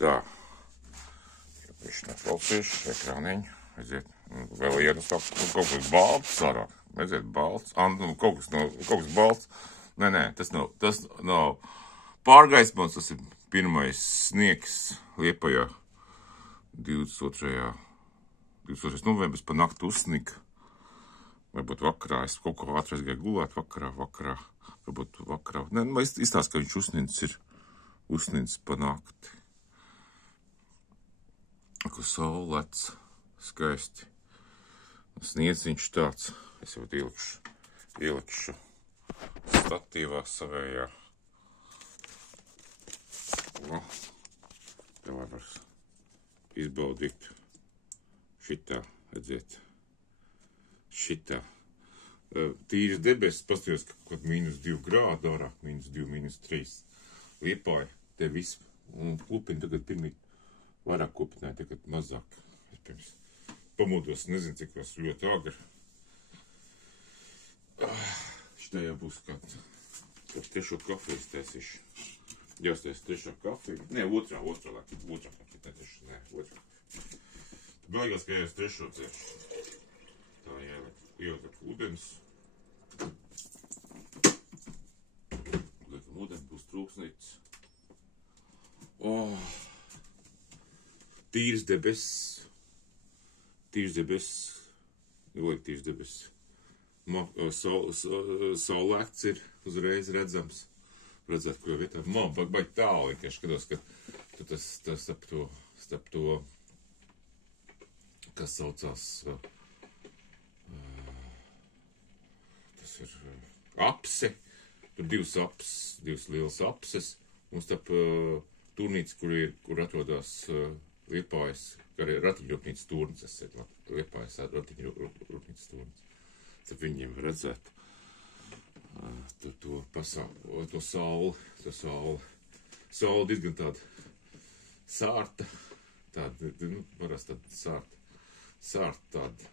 Tā. Viņš neklausīs ekrāniņu. Aiziet. Vēl ieras kaut kas balts ārā. Aiziet balts. Kaut kas balts. Nē, tas nav pārgaismots. Tas ir pirmais sniegs Liepājā 22. novembris pa nakti uzsnika. Varbūt vakarā. Es kaut ko ātri aizgāju gulēt vakarā. Varbūt vakarā. Nē, izstāst, ka viņš uzsniedz pa nakti. Kur saule lec skaisti. Sniedziņš tāds. Es jau ielikšu statīvā savējā. Tā var izbaudīt. Šitā, redziet. Šitā. Tīras debesis, paskatījos, ka kaut -2 grādi ārā, -2, -3. Liepāja, te viss. Un klupiņi tagad pirmīt. Vairāk kopināja, tagad mazāk. Es pirms pamodos, nezinu, cik tas ļoti agri. Šitā jau būs kāds trešo kafiju taisīšu. Jāstais trešā kafija. Nē, otrā. Beigās, ka jau es trešo dzeršu. Tā ieliek ūdens. Liekam ūdeni, būs trūksnītis. Tīrs debesis. Ieliek tīrs debesis. Saulēkts ir uzreiz redzams. Redzēt, kurā vietā. Man baigi tālu vienkārši skatos, ka tas starp to, kas saucās, tas ir apse. Tur divas lielas apses. Un starp turnītes, kur atrodas Liepājas, kā arī ratiņrūpnīcas turnis, es esmu Liepājas ratiņrūpnīcas turnis. Tad viņiem redzēt to sauli. Saule diezgan tāda sārta, parasti tāda sārta tāda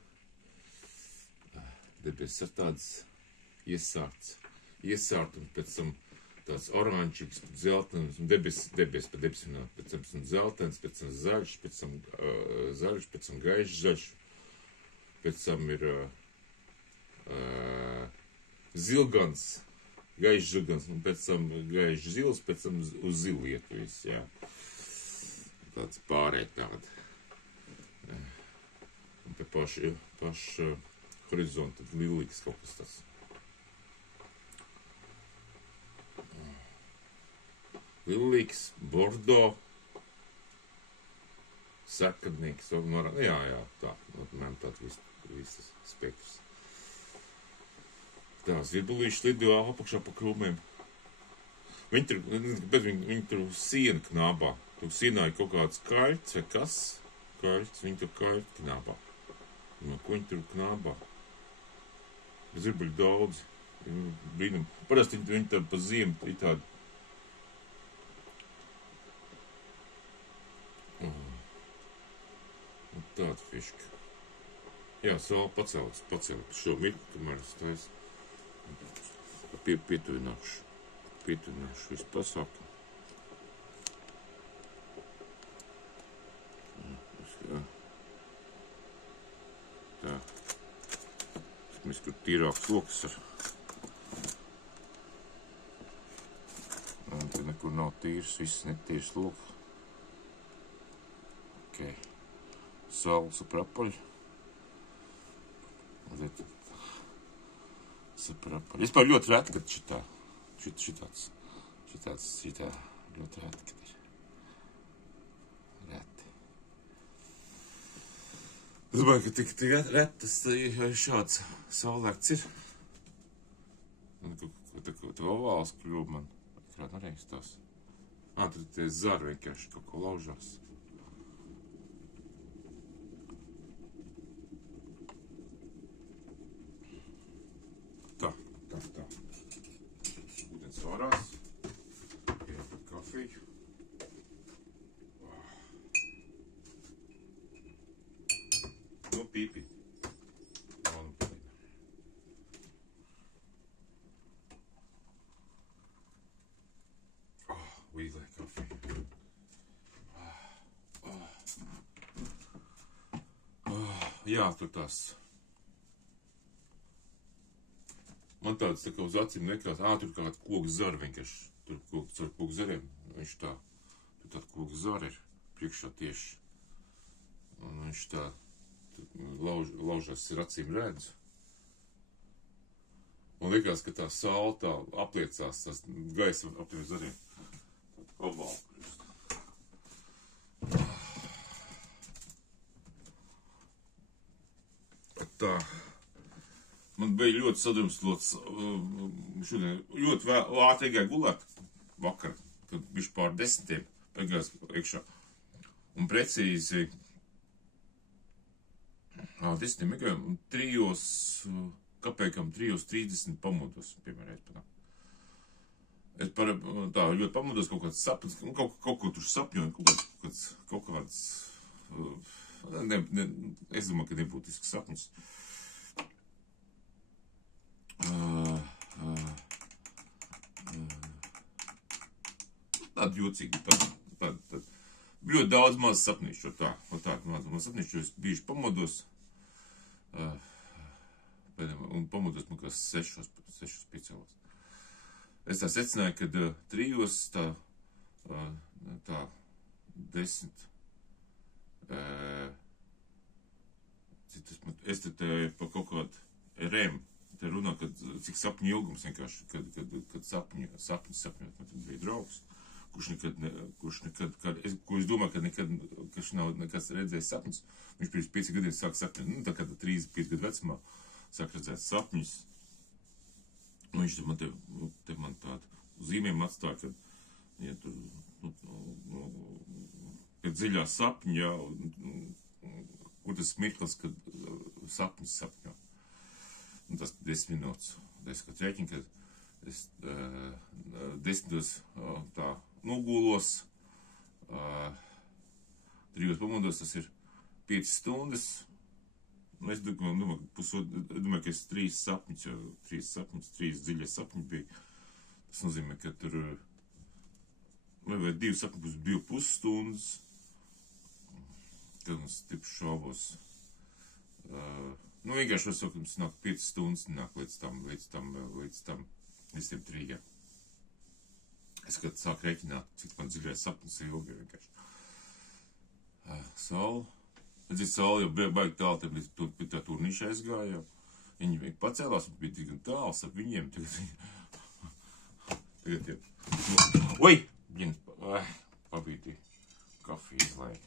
debesis ar tādas iesārts, un pēc tam tāds oranžīgs, zeltens, debesis pa debesīm, pēc tam zeltens, pēc tam zaļš, pēc tam gaišs zaļš, pēc tam ir zilgans, gaišs zilgans, un pēc tam gaišs zils, pēc tam uz zilu iet viss, jā. Tāds pārēj tāda. Un pie paša horizonta tad lilīgs kaut kas tas. Lilīgs, bordo, sarkadnieks, jā, tā, apmēram tāds visas spektrs. Tā, zirbulīši lido apakšā pa krūmiem. Viņi tur uz sienu knābā. Tur sienā ir kaut kāds kaļts vai kas? Kaļts, viņi tur kaļti knābā. No ko viņi tur knābā? Zirbuļi daudzi. Brīnum. Parasti viņi tā pa ziemu ir tādi. Tāda fiška. Jā, saule pacēlus šo mirku, kamēr es taisu. Pietuvināšu visu pasākumu. Tā. Mēs kur tīrāks lokas ar. Un te nekur nav tīrs, viss netīrs lokas. Ok. Saules aprapaļi. Vispār ļoti reti, kad šitāds ļoti reti, kad ir reti. Es domāju, ka tik retas šāds saulēkts ir. Un tā ovāls kļūb man. Krāt arī tās. Tad tie zari vienkārši kaut ko laužās. Tā. Ūdens vārās. Ieliek kafiju. Nu, pīpi. Vīlē kafiju. jā, tur tās. Man tāds tā kā uz acīm nekās, tur kāda koku zara vienkārši. Tur koku zariem, viņš tā, tur tāda koku zara ir priekšā tieši. Un viņš tā laužās ar acīm redz. Man liekas, ka tā saule tā apliecās, tās gaisa ap tiem zariem. Obalku. Tā. Man bija ļoti sadrumstalots šodien, ļoti ātri gāja gulēt vakar, kad bišķi pār 10 pagājās iekšā. Un precīzi 10 gāja un 3:30 pamodos, piemēram, panāk. Es tā ļoti pamodos kaut kāds sapnis, kaut ko tur sapņoju, kaut kāds, es domāju, ka nebūtisks sapnis. Tāda jocīga, tāda. Ļoti daudz maz sapnīšu, maz sapnīšu, jo es bijuši pamodos, un pamodos man kā 6 piecēlos. Es tā secināju, ka 3 tā 10, es te pa kaut kādu rēmu, te runā, cik sapņu ilgums vienkārši, kad sapņus sapņot, man tad bija draugs, kurš es domāju, ka viņš nav nekas redzējis sapņus, viņš pirms 5 gadiem sāk sapņot, tā kā 3-5 gadu vecumā sāk redzēt sapņus, un viņš te man tādu zīmēm atstāja, kad, ja tur, kad dziļā sapņā, kur tas mirklis, kad sapņus sapņo. Un tas 10 minūtes, es kad rēķinu, kad es 10 tā nogulos, 3 pamodos, tas ir 5 stundas. Es domāju, ka es 3 sapņus, jo 3 dziļie sapņi bija. Tas nozīmē, ka tur, vai 2 sapņi būs 2,5 stundas. Tad mums stipri šaubos. Vienkārši var sakot, mums nāk 5 stundas, nāk līdz tiem 3. Es, kad sāku rēķināt, cik man dziļais sapnis ilgi vienkārši. Saule. Redzīt, saule jau baigi tālu, tad pie tā turnīša aizgāja. Viņi pacēlās, un bija diezgan tāls ap viņiem. Tagad jau. Oi! Pabīdī kafiju izlēja.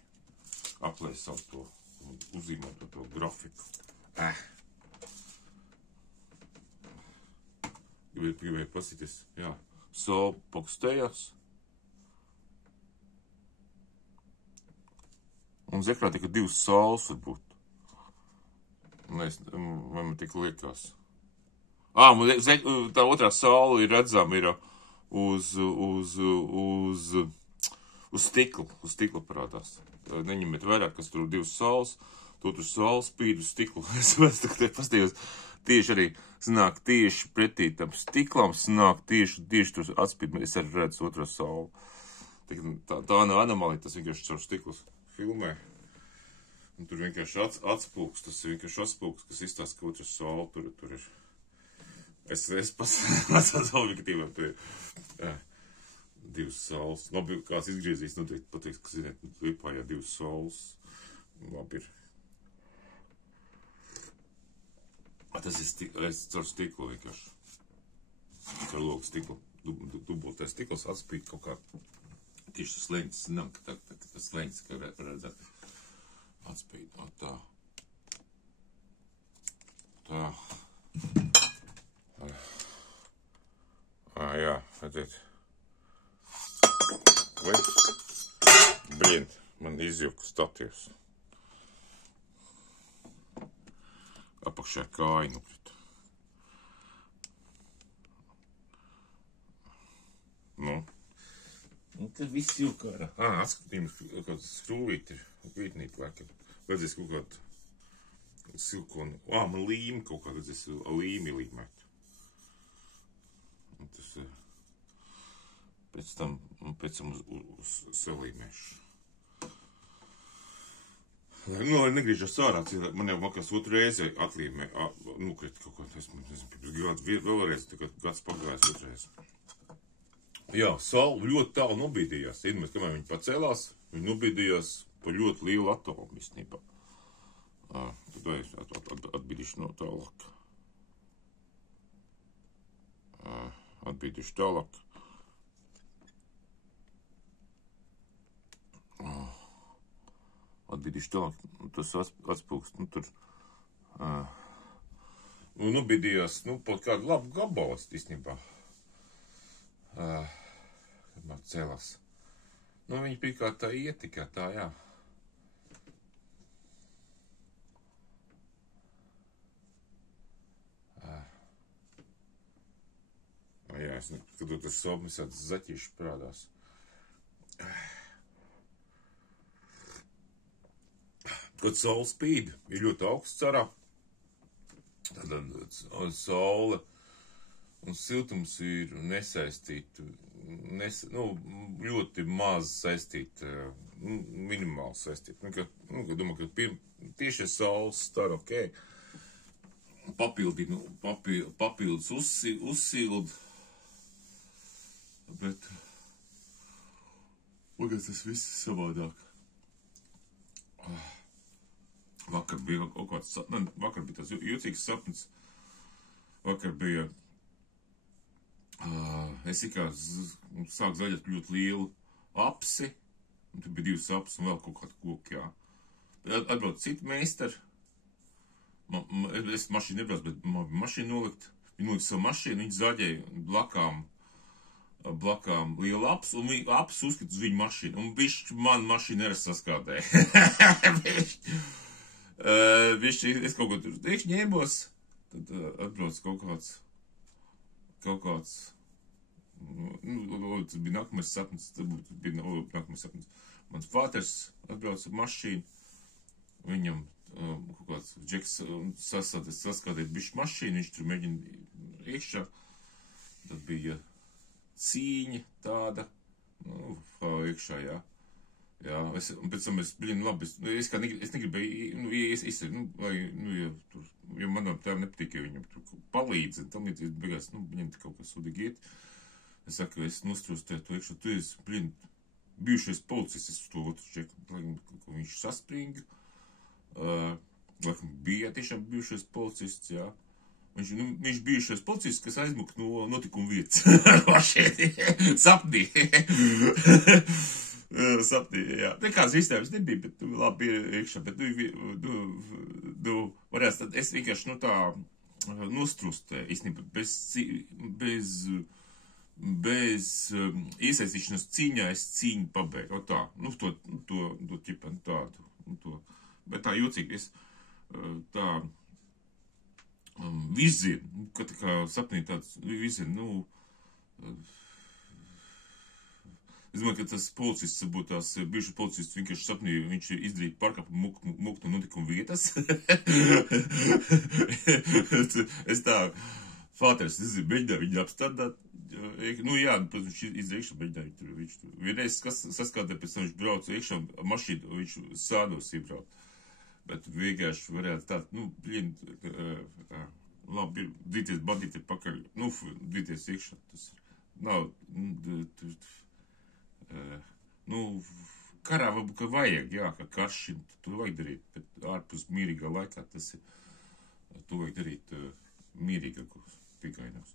Aplēja savu to, uzzīmēt to grafiku. Gribēju pasīties, jā. Saule pokstējās. Un zekrā tika 2 saules varbūt. Vai man tik liekas. Tā otrā saule ir redzama ir uz stikla. Uz stikla parādās. Neņemiet vērā, kas tur 2 saules. Tur saules spīd uz stiklu. Es te pastījos. Tieši arī sanāk tieši pretī tam stiklam, sanāk tieši tur atspīd. Es arī redzu otro sauli. Tā nav anomalija, tas vienkārši caur stiklus filmē. Un tur vienkārši atspūks, tas ir vienkārši atspūks, kas izstāsta, ka otrs saule tur ir. Es pasācu objektīvā pie 2 saules. Labi, kāds izgriezīs, noteikti pateiks, ka, ziniet, Liepājā 2 saules. Labi ir. Tas ir caur stiklu vienkārši. Caur logu stiklu. Dubultais stikls atspīd kaut kā. Tieši tas leņķis, zinām, ka tas leņķis, ka var redzēt. Atspīd, tā. Jā, redziet. Blin, man izjuka statīvs. Apakšā kāja nukrita. Un tad viss jūka ārā. Atskatījums, kāds skrūvīt ir. Vītnīt laikam. Vajadzēs kaut kādu silkonu. Man līmi kaut kā vajadzēs līmi līmēt. Un tas pēc tam uz salīmēšu. Nu, negriežas ārā, man jau vakars otru reizi atlīmē, nukrit kaut kā, es nezinu, pirms gadu vēlreiz, tā kā gads pagājās otrais. Jā, saule ļoti tālu nobīdījās, iedomājies, kamēr viņi pacēlās, viņi nobīdījās pa ļoti lielu atomu, īstenībā. Tad es atbīdīšu no tālāk. Atbīdīšu tālāk. Atbīdīšu tālāk, tas atspūkst, nu tur, nobīdījās, nu, pat kādu labu gabalas, īstenībā, kad cēlās. Nu, viņi bija kā tā ietika, tā, jā. Jā, es skatoties sapnis, tāds zaķīši parādās. Kad saule spīd, ir ļoti augsts cerā. Tad saule un siltums ir nesaistīti, ļoti maz saistīti, minimāli saistīti. Domāju, ka tieši saules stāra ok. Papildus uzsild. Bet tagad tas viss savādāk. Vakar bija kaut kāds, vakar bija tas jūtīgs sapnis. Vakar bija, es kā sāku zaļot ļoti lielu apsi, un tur bija 2 apsi un vēl kaut kādu koku, jā. Atbrauc citu meistari, es mašīnu nebrauc, bet man bija mašīnu nolikt. Viņi nolikt savu mašīnu, viņi zaļēja blakām lielu apsu, un apsu uzskata uz viņu mašīnu, un bišķi man mašīnu neras saskādēja. Bišķi, es kaut ko tur tiekš ņēmos, tad atbrauc kaut kāds, tas bija nākamais sapnis, Mans fāters atbrauc ar mašīnu, viņam kaut kāds džeks saskādēja bišķi mašīnu, viņš tur mēģina iekšā, tad bija cīņa tāda, iekšā, jā. Jā, un pēc tam es, labi, es negribēju, jo manam tēvam nepatīk, ja viņam tur palīdz, un tam līdzīgi beigās, viņam te kaut kas sudīgi iet. Es saku, es nostrūstēju to iekšā, tu esi, bijušais policists, es uz to otru čeku, viņš saspringa, laikam bija tiešām bijušais policists, jā. Viņš bijušais policists, kas aizmuka no notikuma vietas. Sapnī. Sapnī, jā. Nekāds iztēvs nebija, bet labi bija iekšā. Bet varēs, tad es vienkārši tā nostrustēju, īstenībā, bez iesaistīšanās cīņā es cīņu pabeigtu. Tā, to ķipa, tādu. Bet tā jūcīgi, es tā vizinu, ka tā kā sapnī tāds vizinu, es domāju, ka tas policists būtu tās bijušas policists, vienkārši sapnī, viņš izdarīja pārkāpumu muktu notikuma vietas. Es tā, fāters, mēģināju viņu apstādāt, jā, viņš izdarīja iekšā, mēģināju viņš tur. Vienreiz saskādē, pēc tam viņš brauc iekšā mašīnu, viņš sādos iebrauc. Bet vienkārši varētu tādu, labi, dīties bandīti pakaļ, dīties iekšā, tas nav, karā varbūt, ka vajag, jā, ka karšim, to vajag darīt, bet ārpus mierīgā laikā tas ir, to vajag darīt mierīgākos piegainos.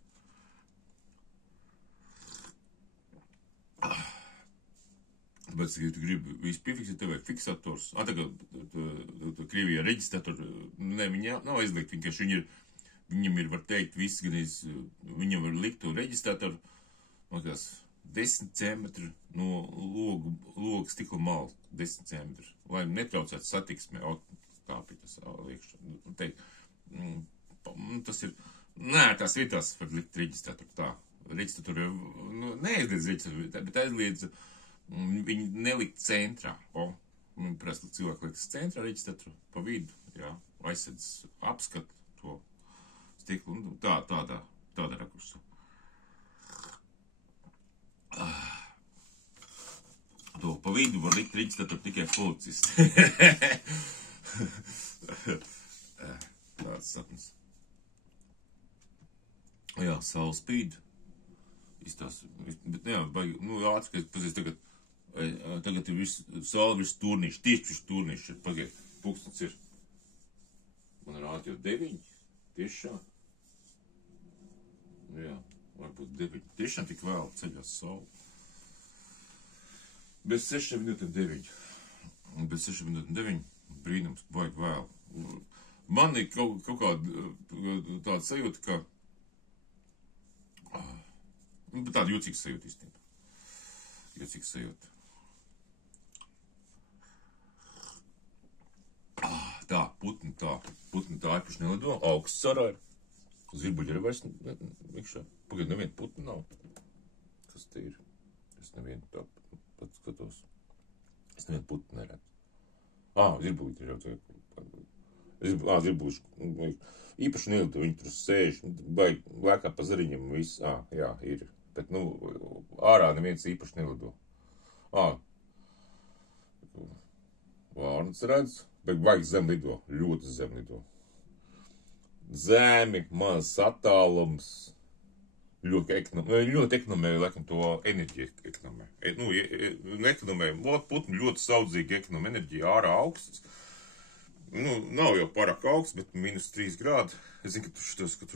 Tāpēc, ja tu gribi visu piefiksēt, tev vajag fiksators. Tagad Krievijā reģistrātori, viņi nav aizliegt, vienkārši viņam ir, var teikt, viss, gan viņam var likt to reģistrātoru, man kāds 10 centimetri no loga stikla malas, 10 centimetri, lai netraucētu satiksmē, tāpēc tas liekšā. Teikt, tas ir, tās vietās var likt reģistrātoru tā. Reģistrātoru, neaizliedz reģistrātoru, bet aizliedz viņi nelikt centrā. Prasa, cilvēki liekas centrā, reģistrātoru pa vidu, jā, aizsedz apskat to stiklu, tādā rakursā. To pa vidu var likt riņķis, tad tur tikai policists. Tāds sapnis. Jā, saule spīd. Izstās, bet jā, baigi, nu ātri, ka pazies tagad ir viss, saule virs turnīša, tieši virs turnīša. Pagaid, pulkstens ir. Man rāda jau 9, tiešām. Jā, varbūt 9. Tiešām tik vēl ceļās saule. Bez 6 minūtēm 9. Bez 6 minūtēm 9. Brīnums, vajag vēl. Man ir kaut kāda tāda sajūta, ka... Bet tāda jocīga sajūta īstenībā. Jocīga sajūta. Tā, putni tā īpaši nelido. Augsts sarā ir. Zirbuļi arī vairs iekšā. Pagaid, neviena putni nav. Kas te ir? Es nevienu tā pat skatos. Es nevienu putni neredzu. Zirbuļi ir jau zirbuļi. Īpaši nelido, viņi tur sēž, baigi lēkā pa zariņam un viss. Jā, ir. Bet, nu, ārā neviens īpaši nelido. Vārnats redz, bet baigi zem lido, ļoti zem lido. Zemi, maz attālums, ļoti ekonomē, laikam to enerģiju ekonomē. Ekonomē, putni ļoti saudzīgi ekonomē enerģiju, ārā augsts. Nu, nav jau pārāk augsts, bet -3 grādi. Es zinu, ka tur šitos, kas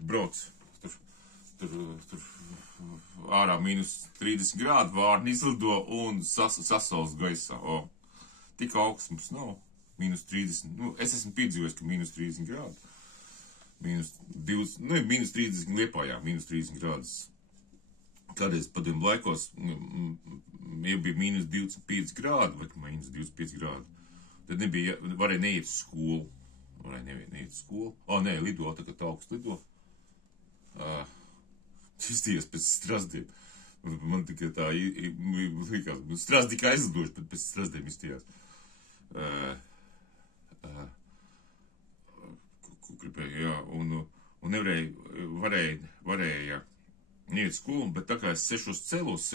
brauc, tur ārā -30 grādi, vārni izlido un sasaules gaisā. Tik augsts mums nav, -30, nu, es esmu piedzīvojis, ka -30 grādi, -30 Liepājā, -30 grādus. Kādreiz padomu laikos, ja bija -25 grādi, vai -25 grādi, tad varēja neiet uz skolu, nē, lido, tagad augsts lido, izties pēc strasdiem. Man tikai tā likās, strasdi kā aizlidoši, bet pēc strasdiem izties. Ko gribēju, jā, un varēja neiet skolu, bet tā kā es 6 celos,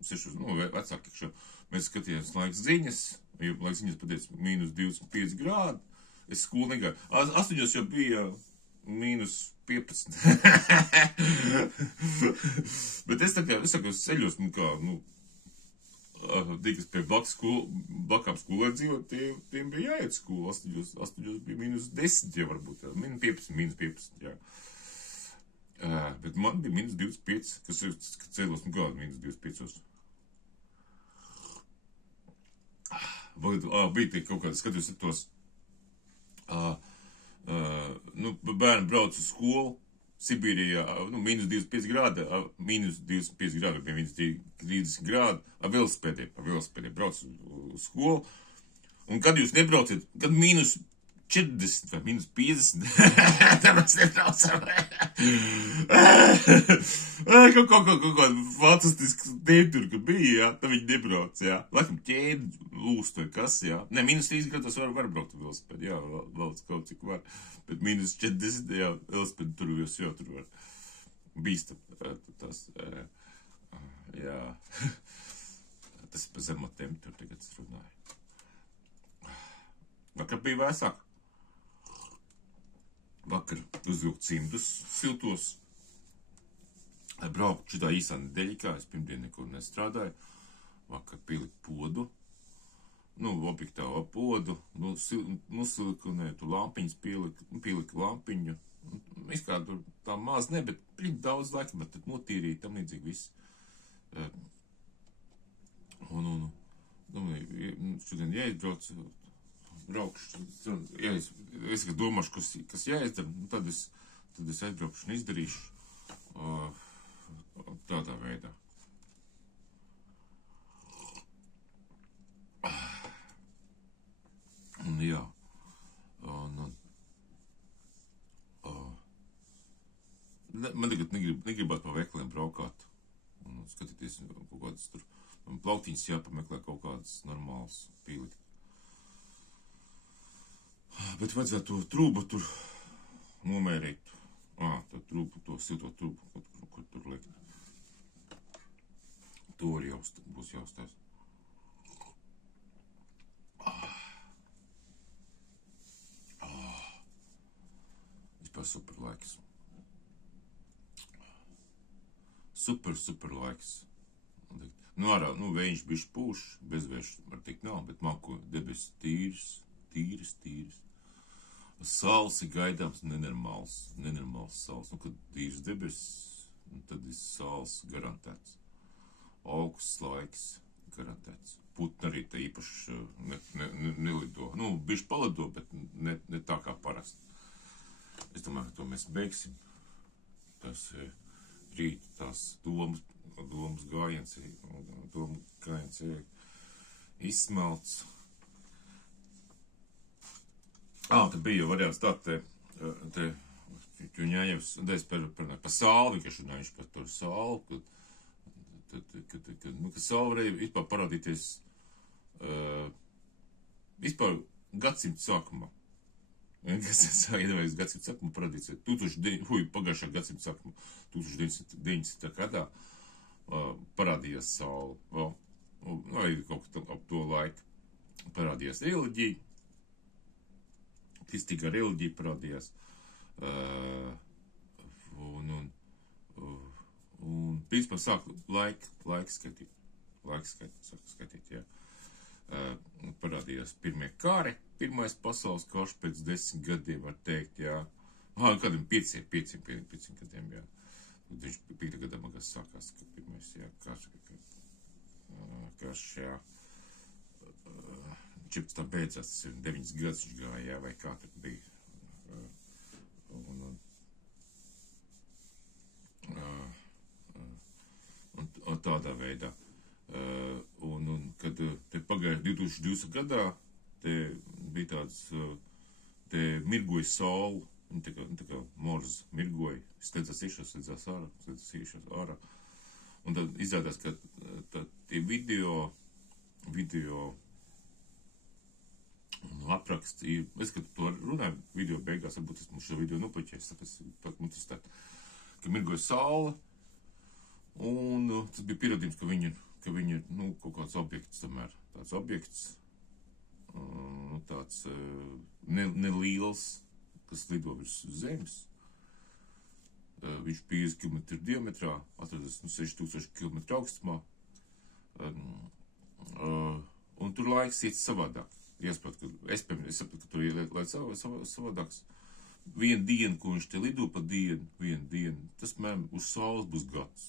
vecāki iekšā, mēs skatījāmies laiks ziņas, jo laiks ziņas pateica -25 grādi, es skolu negāju. 8 jau bija -15. Bet es tā kā ceļos, tie, kas pie blakām skolē dzīvo, tiem bija jāiet skolu. 8 bija -10, ja varbūt, -15, jā. Bet man bija -25, kas ceļos, -25. Bija tie kaut kādi, skatos tos, bērni brauc uz skolu, Sibīrijā, -25 grādi, -25 grādi, bija -30 grādi, ar velosipēdiem brauc uz skolu, un kad jūs nebrauciet, kad -40 vai -50, tad mēs nebraucam. Kaut kāda fantastiska tēmtura, ka bija, jā, tad viņi nebrauc, jā. Laikam ķēdi lūst vai kas, jā. Ne, -30 grādos var braukt ar velosipēdu, jā, vēl kaut cik var. Bet -40, jā, velosipēdu tur var. Bīstam, tas, jā. Tas ir pa zemo temperatūru, tagad es runāju. Vakar bija vēsāk. Vakar uzvilkt cimdus siltos. Braukt šitā īsā nedēļikā, es pirmdien nekur nestrādāju. Vakar pielikt podu. Objektāvā podu. Nosilikonēju, tu lampiņas pielika lampiņu. Izkā tur tā maz ne, bet ļoti daudz laika, bet tad notīrīja, tam līdzīgi viss. Šodien jāizbrauc, braukšu, ja es domāšu, kas jāizdara, tad es aizbraukšu un izdarīšu tādā veidā. Un jā, man tagad negribētu pa veikaliem braukāt un skatīties kaut kādas tur, man plauktiņas jāpameklē kaut kādas normālas pielikt. Bet vajadzētu to trūbu tur nomērīt To trupu, to silto trupu, kur tur likt. To arī būs jāuztais. Vispār super laiks. Super laiks. Ārā, vējš bišķi pūš, bezvējš var teikt nav, bet mako debes tīras. Saules ir gaidāms nenormāls saules. Kad tīras debes, tad ir saules garantēts. Augsts laiks garantēts. Putni arī te īpaši nelido. Bišķi palido, bet ne tā kā parasti. Es domāju, ka to mēs beigsim. Tas rīt tās domas gājiens ir izsmelts. Te bija jau variants tā, te Ķuņājevs, par sāli, ka šunājuši par to sāli, ka sāli varēja vispār parādīties vispār gadsimta sākumā. Iedomājies gadsimta sākumā parādīsies. Pagājušā gadsimta sākumā, 1900. gadā, parādījās saule. Vai kaut kā ap to laiku parādījās reliģija. Kristīgā reliģija parādījās. Un principā sāk laiku skatīt. Sāk skatīt, jā. Parādījās pirmie kari. Pirmais pasaules karš pēc 10 gadiem, var teikt, jā. Kādiem 5 gadiem, jā. 5. gadā man kas sākās, ka pirmais, jā, karš, jā. 14. beidzās, tas ir 9 gadus viņš gāja, jā, vai kā tur bija. Un tādā veidā. Un kad te pagāja 2020. gadā, te bija tāds, te mirgoja saule, un tā kā morz mirgoja, slēdzās ārā. Un tad izrādās, ka tie video un apraksti, es, kad to runāju video beigās, varbūt es mums šo video nopaķēs, tāpēc pat mutis ka mirgoja saule, un tas bija pierādījums, ka viņi ir, kaut kāds objekts tomēr, tāds objekts, tāds neliels, kas lido virs zemes. Viņš 50 km diametrā, atrodas 6000 km augstumā, un tur laiks iet savādāk. Es saprotu, ka tur ir savādāks. Vienu dienu, ko viņš te lido pa vienu dienu, tas, mēram, uz saules būs gads.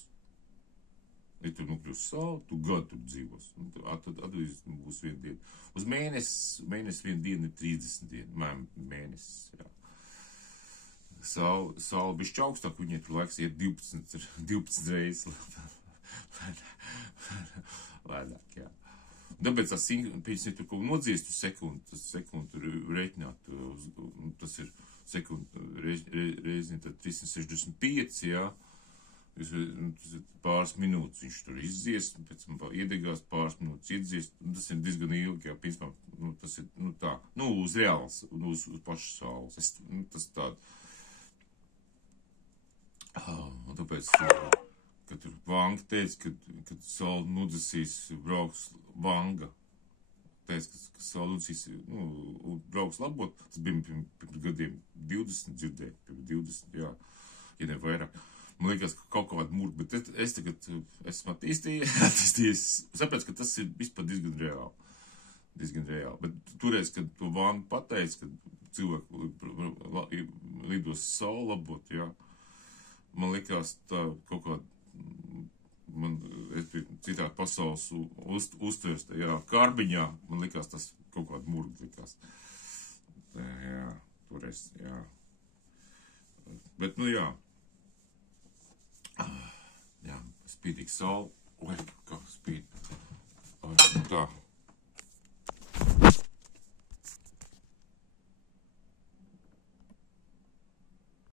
Ja tur nokļūs saule, tu gadu tur dzīvos. Tad būs viena diena. Uz mēnesi viena diena ir 30 diena. Mēram, mēnesis, jā. Saule bišķi augstāk, viņai tur laiks iet 12 reizes lēnāk, jā. Tāpēc pēc tur kaut nodziest uz sekundi tur reiķināt, tas ir sekundi reizi, tad 365, jā. Pāris minūtes viņš tur izdziest, pēc tam iedegās pāris minūtes ieddziest, tas ir diezgan ilgi, jā, principā, tas ir, tā, uz reāls, uz pašas saules, tas tāda. Un tāpēc, kad tur Vanga teica, kad saule nudzesīs, brauks Vanga, teica, ka saule nudzesīs, brauks labot, tas bija pirms gadiem 20 dzirdēju, pirms 20, jā, ja ne vairāk. Man liekas, ka kaut kāda murga, bet es tagad esmu attīstījies, sapratu, ka tas ir vispār diezgan reāli. Bet toreiz, kad to Vanga pateica, kad cilvēki lidos saule labot, jā, man liekas, tā kaut kāda, es biju citā pasaules uztvērst, jā, Karbiņā, man liekas, tas kaut kāda murga likās. Jā, toreiz, jā. Bet, jā. Jā, spīdīgi saule, kā spīd. Tā.